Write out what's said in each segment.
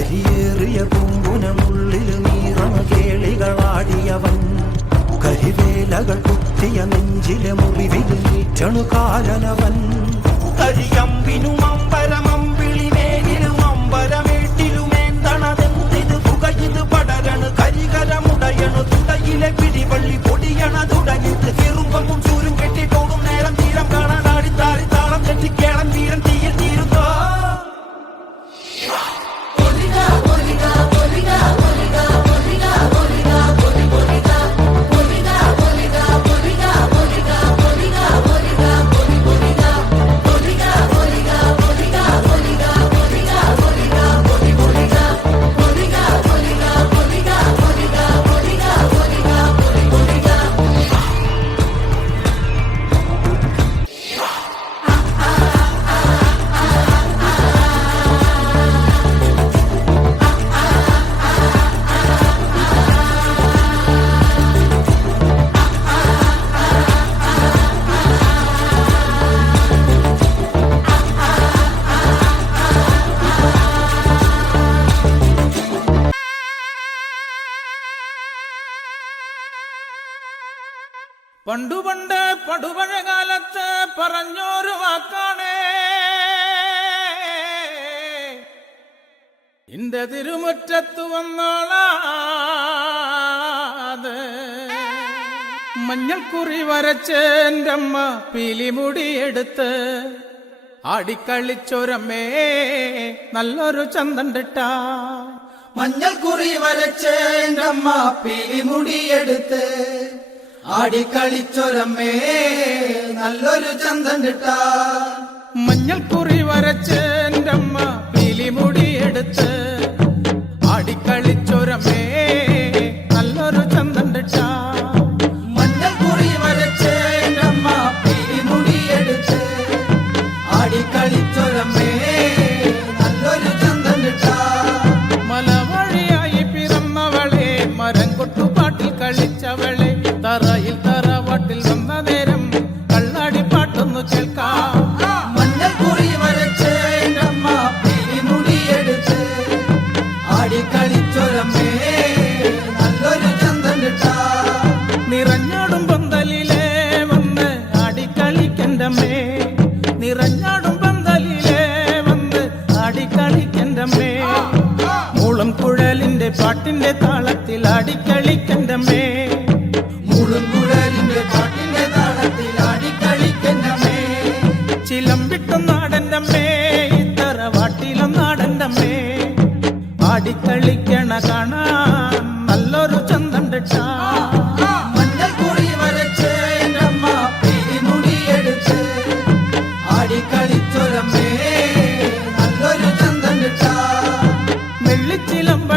കരിയേറിയ പൂങ്കുനമുള്ളിൽ നീറമ കേളികളാടിയവൻ. കരിവേലകൾ കുത്തിയ നെഞ്ചിലെ മുറിവിൽ നീറ്റണു കാലനവൻ. കരിയമ്പിനും പടരണു. നേരം കാണാൻ താളം എതിരുമുറ്റത്ത് വന്നോളാതെ. മഞ്ഞൾക്കുറി വരച്ചേന്റമ്മ പിലിമുടിയെടുത്ത് ആടിക്കളിച്ചൊരമ്മേ നല്ലൊരു ചന്തണ്ടിട്ട മഞ്ഞൾക്കുറി വരച്ചേന്റമ്മ പിലിമുടിയെടുത്ത് ആടിക്കളിച്ചൊരമ്മേ നല്ലൊരു ചന്തണ്ടിട്ട മഞ്ഞൾക്കുറി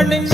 morning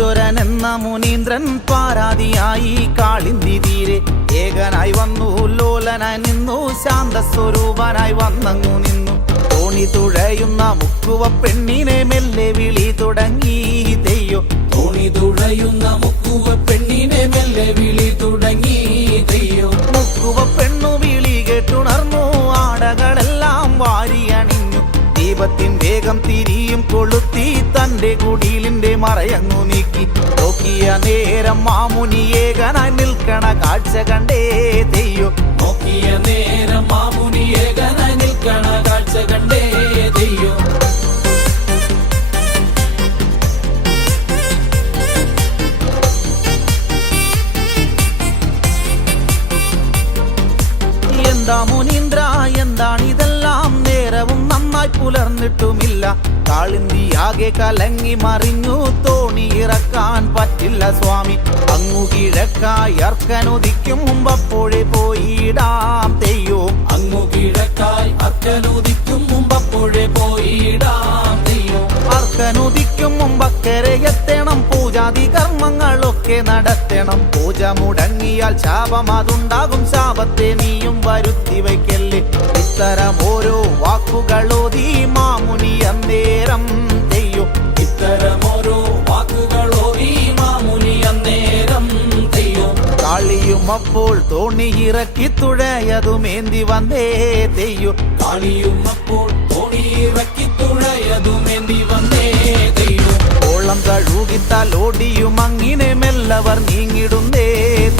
പരേശ്വരൻ എന്ന മുനീന്ദ്രൻ പാരാതിയായി കാളിന്തി തീരെ. ഏകനായി വന്നു ലോലനായി നിന്നു ശാന്തസ്വരൂപനായി വന്നങ്ങു നിന്നു. തോണി തുഴയുന്ന മുക്കുവ പെണ്ണിനെ മെല്ലെ വിളി തുടങ്ങി തെയ്യോ. തോണി തുഴയുന്ന മുക്കുവ പെണ്ണിനെ മെല്ലെ വിളി തുടങ്ങി തെയ്യോ. മുക്കുവ പെണ്ണു വിളി കേട്ടുണർന്നു ആടകളെല്ലാം വാരിയണിഞ്ഞു ദീപത്തിൻ വേഗം തിരിയും കൊളുത്തി തന്റെ കുടിലിന്റെ മറയങ്ങു നീക്കി. നോക്കിയ നേരം മാമുനി നിൽക്കണ കാഴ്ച കണ്ടേ തെയ്യോ. നോക്കിയ നേരം മാമുനി നന്നായി പുലർന്നിട്ടുമില്ല കാളിന്തി ആകെ കലങ്ങി മറിഞ്ഞു. തോണി ഇറക്കാൻ പറ്റില്ല സ്വാമി. അങ്ങു കിഴക്കായി അർക്കനുദിക്കും മുമ്പപ്പോഴേ പോയിടാം തെയ്യോ. അങ്ങു കിഴക്കായി അർക്കനുദിക്കും മുമ്പപ്പോഴേ പോയിടാം തെയ്യോ. അർക്കനുദിക്കും മുമ്പക്കരെ എത്തണം. പൂജാതി കർമ്മങ്ങളൊക്കെ നടത്തണം. പൂജ മുടങ്ങിയാൽ ശാപം അതുണ്ടാകും. ശാപത്തെ നീയും വരുത്തി വയ്ക്കല്ലേ. ഇത്തരം ഓരോ വാക്കുകളോതി മാമുനി അന്നേരം തെയ്യോ? ഇത്തരമോരോ വാക്കുകളോ ഈ മാമുനി അന്നേരം തെയ്യോ? കാളിയും അപ്പോൾ തോണി ഇറക്കി തുഴയതുമേന്തി വന്നേ തെയ്യോ? കാളിയും അപ്പോൾ തോണി ഇറക്കി തുഴയതുമേന്തി വന്നേ തെയ്യോ? ഓളം കഴുകിത്താൽ ഓടിയും അങ്ങിനെ മെല്ലവർ നീങ്ങിടുന്നേ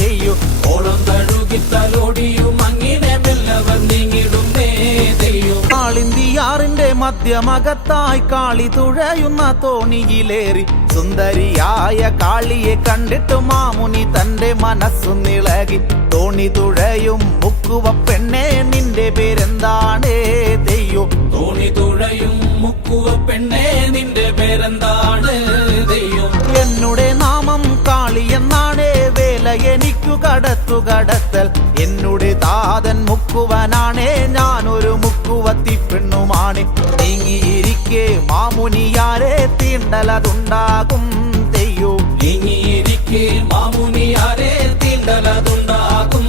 തെയ്യോ? ഓളം തഴുകിത്തലോടിയും അങ്ങിനെ മെല്ലവർ നീങ്ങിടുന്നേ കാളിന്തിയാറിന്റെ മധ്യമകത്തായി കാളി തുഴയുന്ന തോണിയിലേറി. സുന്ദരിയായ കാളിയെ കണ്ടിട്ട് മാമുനി തന്റെ മനസ്സു നിളകി. തോണി തുഴയും മുക്കുവ പെണ്ണെ നിന്റെ പേരെന്താണേ തെയ്യോ? തോണി തുഴയും മുക്കുവ പെണ്ണെ നിന്റെ പേരെന്താണ് തെയ്യോ? എന്നുടെ നാമം കാളി എന്നാണേ വേല എനിക്കു കടത്തു കടത്തൽ. മുക്കുവനാണേ മുക്കുവനാണ്. ഞാനൊരു മുക്കുവത്തി പെണ്ണുമാണ്. നീങ്ങിയിരിക്കെ മാമുനിയാരെ തീണ്ടലതുണ്ടാകും തെയ്യോ. നീങ്ങിയിരിക്കെ മാമുനിയാരെ തീണ്ടലതുണ്ടാകും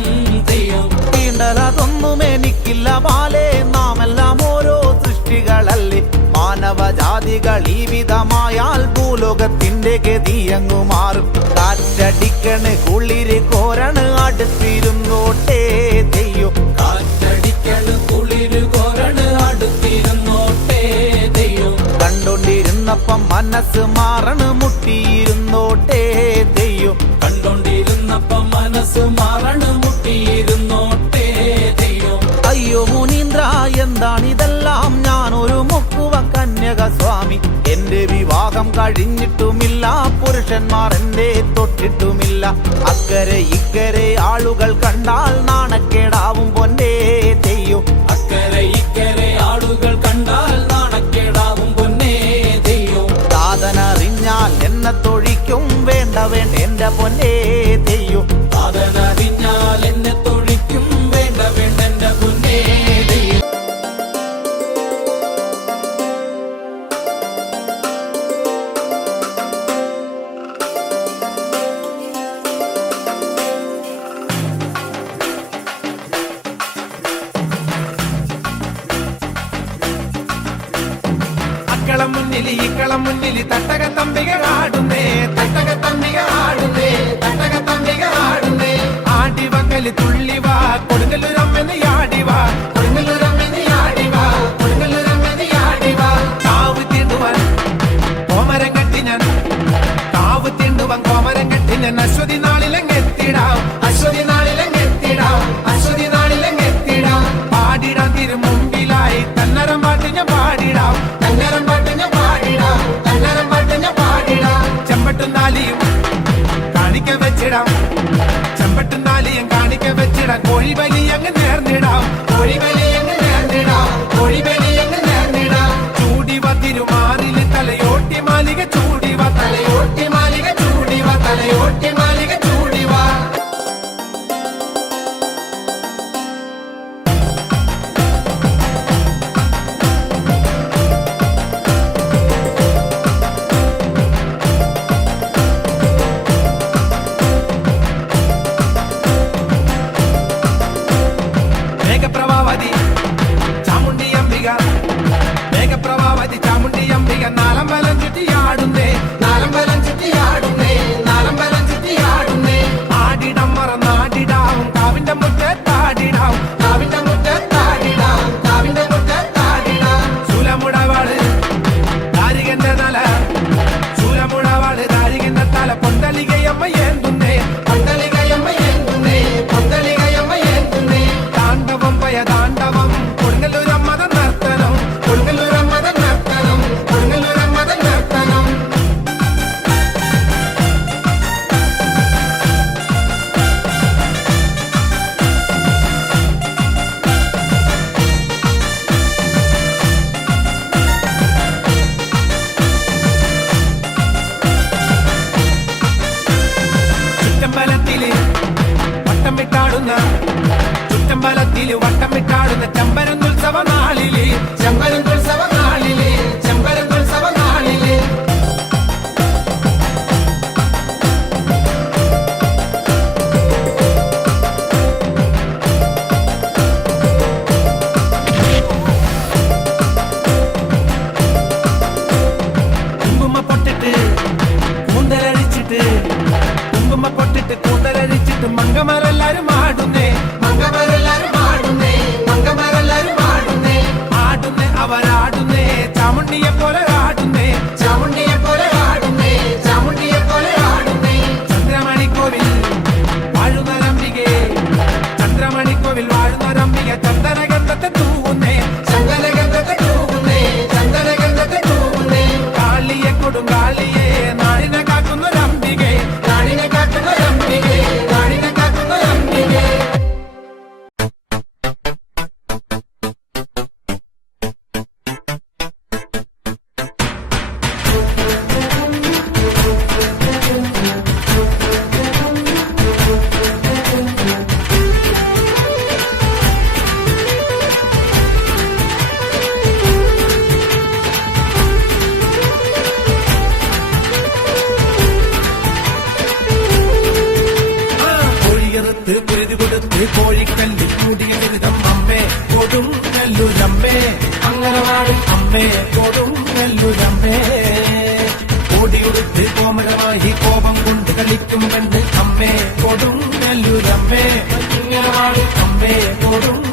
തെയ്യോ. തീണ്ടലതൊന്നും എനിക്കില്ല ബാലേ നാമെല്ലാം ഓരോ സൃഷ്ടികളല്ലേ. മാനവജാതികൾ ഈ വിധമായാൽ ഭൂലോകത്തിന്റെ ഗതിയങ്ങു മാറും. കാറ്റടിക്കണ് കുളിര് കോരണ് അടുത്തിരുന്നോട്ടേ തെയ്യോ കാറ്റടിക്കണ് കുളിര് കോരണ് അടുത്തിരുന്നോട്ടേ തെയ്യോ കണ്ടോണ്ടിരുന്നപ്പം മനസ്സ് മാറണ് മുട്ടിയിരുന്നോട്ടേ വിവാഹം കഴിഞ്ഞിട്ടുമില്ല പുരുഷന്മാർ എന്റെ തൊട്ടിട്ടുമില്ല. അക്കരെ ഇക്കരെ ആളുകൾ കണ്ടാൽ നാണക്കേടാവും പൊന്നേ തെയ്യോ. അക്കരെ ഇക്കരെ ആളുകൾ കണ്ടാൽ നാണക്കേടാവും പൊന്നേ തെയ്യോ. സാധനറിഞ്ഞാൽ എന്നെ തൊഴിക്കും വേണ്ട വേണ്ട എന്റെ പൊന്നേ తట్టగ తంబిగ రాడు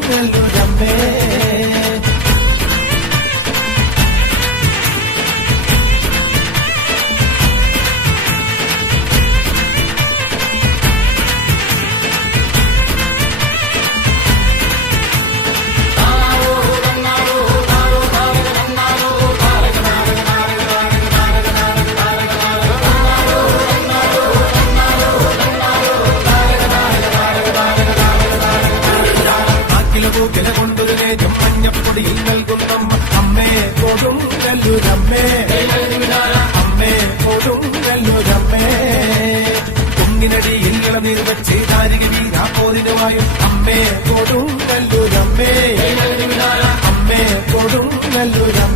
Really? aleluya.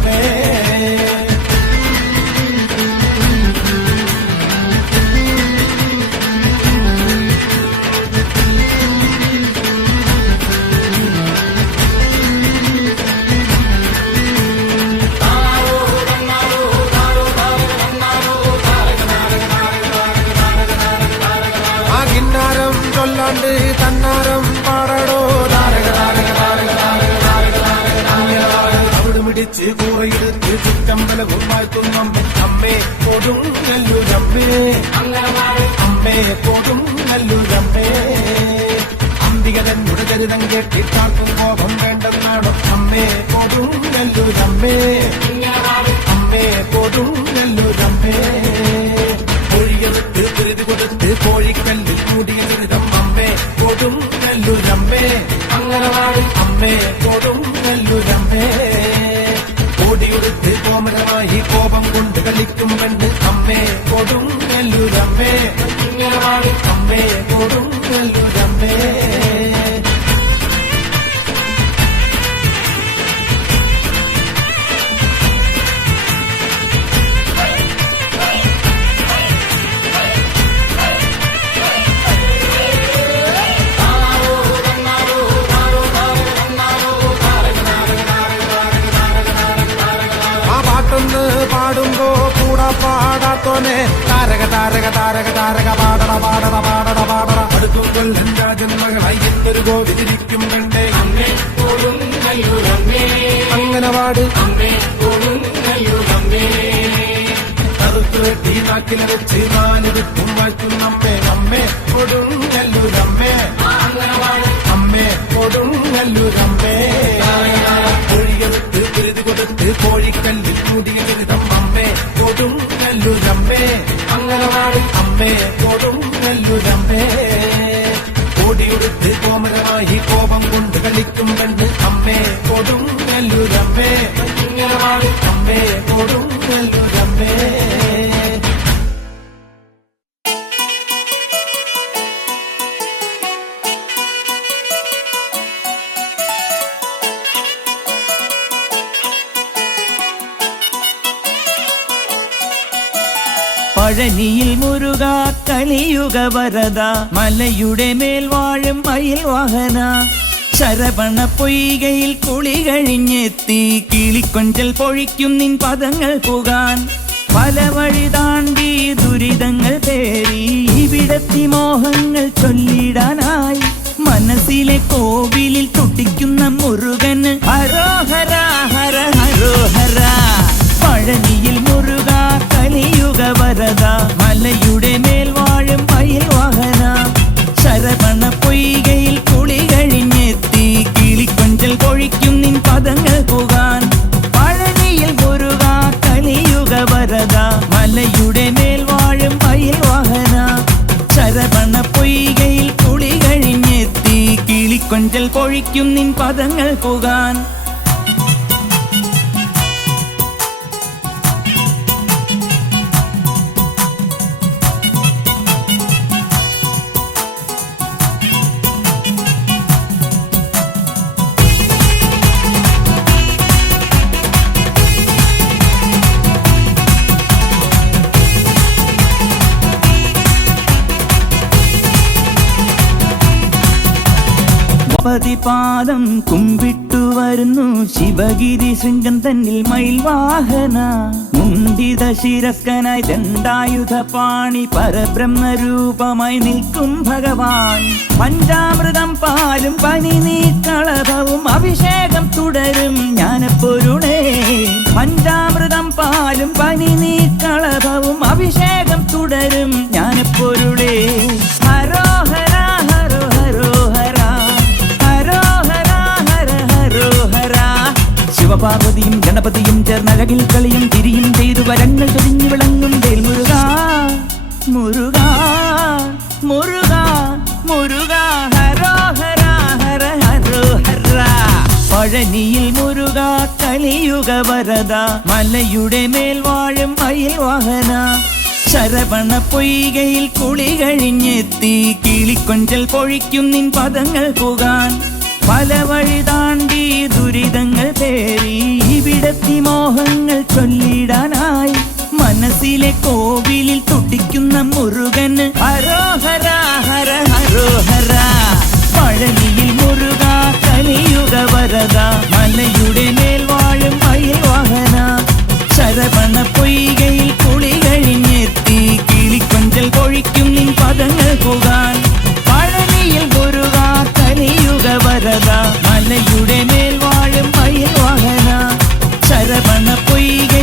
അമ്മേ അങ്കനവാടി അമ്മേ കൊടുങ്ങല്ലുരമ്മേ ഓടിയുടുത്ത് കോമകമായി കോപം കൊണ്ട് കളിക്കും പെണ്ണ് അമ്മേ കൊടുങ്ങല്ലുരമ്മേ അങ്കനവാടി അമ്മേ കൊടുങ്ങല്ലൂർ താരക താരക പാടട പാടട പാടട പാടട. അടുക്കുമ്പോൾ കൊല്ലം രാജന്മകളായി എന്നൊരു കോവിലിരിക്കും കണ്ടേ. അമ്മേ അങ്ങനെ പാട് അമ്മേ മാനെടുക്കും വാഴ്ത്തും അമ്മേ. അമ്മേ കൊടുങ്ങല്ലൂരമ്മേ. അമ്മേ കൊടുങ്ങല്ലൂരമ്മേ. കൊടുത്ത് കോഴിക്കല്ലിൽ കൂടിയ ദുരിതം അമ്മേ കൊടുങ്ങല്ലൂരമ്മേ അംഗനവാടി അമ്മേ കൊടുങ്ങല്ലൂരമ്മേ കോടിയെടുത്ത് കോമരമായി കോപം കൊണ്ട് കളിക്കും കണ്ട് അമ്മേ കൊടുങ്ങല്ലൂരമ്മേ അംഗനവാടി അമ്മേ കൊടുങ്ങല്ലൂരമ്മേ പഴനിയിൽ മുരുക കലിയുക വരത. മലയുടെ മേൽ വാഴും മയിൽ വാഹന. ശരവണ പൊയ്കയിൽ കുളി കഴിഞ്ഞെത്തി. കിളിക്കൊഞ്ചൽ പൊഴിക്കും നിൻ പദങ്ങൾ പുകാൻ. പല വഴി താണ്ടി ദുരിതങ്ങൾ തേറി ഇവിടത്തി മോഹങ്ങൾ ചൊല്ലിടാനായി. മനസ്സിലെ കോവിലിൽ തുടിക്കുന്ന മുരുകന് ഹരോഹര ഹര ഹരോഹര. പഴനിയിൽ മുരുക വരദ മലയുടെ മേൽ വാഴും മയിൽ വാഹന. ശരവണ പൊയ്കയിൽ കുളി കഴിഞ്ഞെത്തി. കിളിക്കൊഞ്ചൽ കൊഴിക്കും നിൻ പദങ്ങൾ പോകാൻ. പഴനിയിൽ മുരുക കലിയുഗ വരദ മലയുടെ മേൽ വാഴും മയിൽ വാഹന. ശരവണ പൊയ്കയിൽ കുളി കഴിഞ്ഞെത്തി. കിളിക്കൊഞ്ചൽ കൊഴിക്കും നിൻ പദങ്ങൾ പുകാൻ. പതിപാദം കുമ്പിട്ടു വരുന്നു. ശിവഗിരി ശൃംഗം തന്നിൽ മയിൽ വാഹന മുണ്ടിത ശിരസ്കനായി ദണ്ഡായുധ പാണി പരബ്രഹ്മരൂപമായി നിൽക്കും ഭഗവാൻ. പഞ്ചാമൃതം പാലും പനി നീക്കളഭവും അഭിഷേകം തുടരും ജ്ഞാനപ്പൊരുളേ. പഞ്ചാമൃതം പാലും പനി നീക്കളഭവും അഭിഷേകം തുടരും ജ്ഞാനപ്പൊരുളേ. ഹരോഹര ശിവപാർവതിയും ഗണപതിയും ചേർന്നഴകിൽ കളിയും തിരിയും ചെയ്തു വരങ്ങൾ ചൊരിഞ്ഞു വിളങ്ങും വേൽ മുരുക മുരുക മുരുക മുരുക ഹരോഹര ഹര ഹരോഹര പഴനിയിൽ മുരുക കലിയുഗ വരദ മലയുടെ മേൽ വാഴും മയിൽ വാഹന ശരവണ പൊയ്കയിൽ കുളി കഴിഞ്ഞെത്തി കിളിക്കൊഞ്ചൽ പൊഴിക്കും നിൻ പദങ്ങൾ പുകാൻ പല വഴി താണ്ടി ദുരിതങ്ങൾ പേറി ഇവിടത്തി മോഹങ്ങൾ ചൊല്ലിടാനായി മനസ്സിലെ കോവിലിൽ തുടിക്കുന്ന മുരുകന് ഹരോഹര ഹര ഹരോഹര പഴനിയിൽ മുരുക കലിയുക വരത മലയുടെ മേൽ വാഴും മയിൽ വാഹന ശരവണ പൊയ്കയിൽ കുളി കഴിഞ്ഞെത്തി കിളിക്കൊഞ്ചൽ കൊഴിക്കും നിൻ പദങ്ങൾ പോകാൻ പഴനിയിൽ മുരുക കലിയുഗ വരത മലയുടെ മേൽ വാഴും മയിൽ വാഹന ചരവണ പൊയ്യ